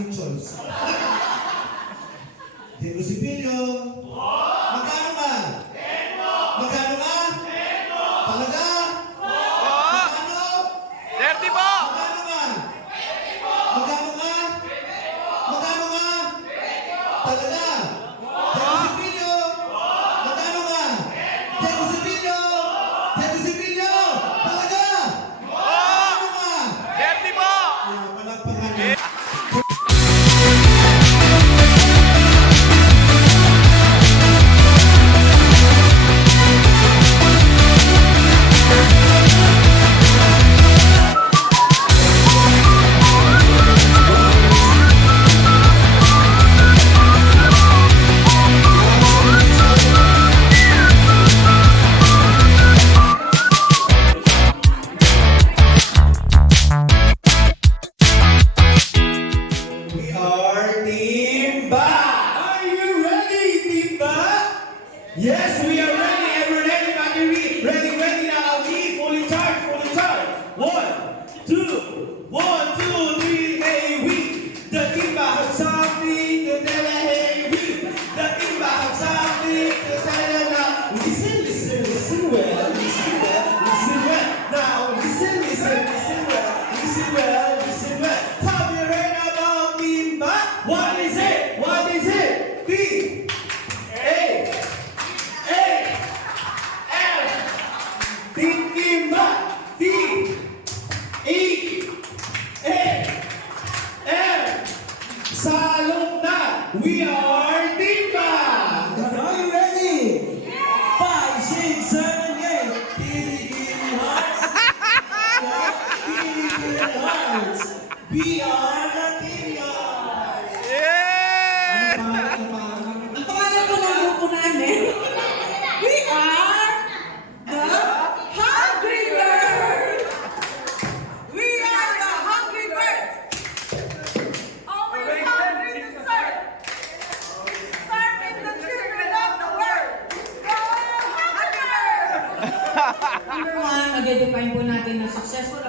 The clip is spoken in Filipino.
aming choice. Diego Sipilio. Magkano ka? Magkano ka? Talaga? Magkano? 30 po! Magkano ka? Magkano ka? Magkano ka? Talaga? Diego Sipilio. Magkano ka? Diego Sipilio. Diego Sipilio. Talaga? Magkano ka? 30 po! Kaya palakpakan na. We are Team Ba! Are you ready, Team Ba? Yes, we are ready. And we're ready, Maggie. Ready now. We fully charged, fully charged. 1, 2, 1, 2, 3, hey, we. The Team Ba have something to tell, hey, we. The Team Ba have something to tell now. Listen well. Now listen well. Have you heard about Team Ba? What is it? B, A, L. Team Ba. T, E, A, L. Salong na. We are Team Ba. Are you ready? 5, 6, 7, 8. Gilly hearts. Gilly hearts. We are the Team Ba. Yeah! Ang pangalan ko ng grupo namin, we are the Hungry Birds! We are the Hungry Birds! Always hungry to serve! Serving the children of the world! Go Hungry Birds! Number 1, mag-define po natin na successful